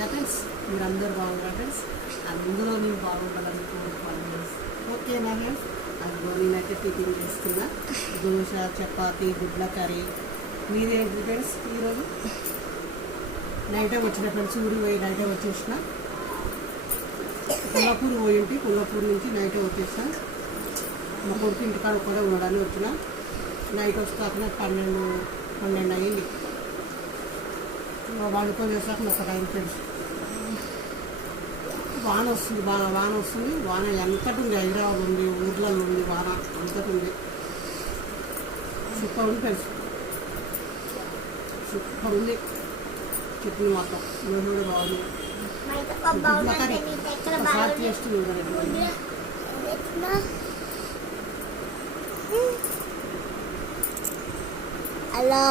ఓకేనా ఫ్రెండ్స్, మీరందరూ బాగుంటారా ఫ్రెండ్స్? అందులో నేను బాగుండాలని కోరుకోవాలి ఫ్రెండ్స్. ఓకేనా ఫ్రెండ్స్? అందులో నేనైతే టిఫిన్ చేస్తున్నా, దోశ, చపాతి, గుడ్ల కర్రీ. మీరేంటి ఫ్రెండ్స్? ఈరోజు నైటే వచ్చిన ఫ్రెండ్స్, ఊరికి పోయి నైటే వచ్చేసిన. కొల్లాపూర్ పోయింటి, కొల్లాపూర్ నుంచి నైటే వచ్చేసిన. మా కొడుకు ఇంటికాడ కూడా ఉండడానికి వచ్చిన. నైట్ వస్తాక 12 అయ్యింది. వండుకొని వేసాక ఒక టైం ఫ్రెండ్స్. వాన వస్తుంది, బాగా వాన వస్తుంది. వాన ఎంతటి ఉంది, హైదరాబాద్ ఉంది, ఊర్లలో ఉంది, వాన అంతటి ఉంది. సూపర్ ఉంది ఫ్రెండ్స్, సూపర్ ఉంది. చట్నీ మాత్రం కూడా బాగుంది. ఒకసారి టేస్ట్ చూడండి. హలో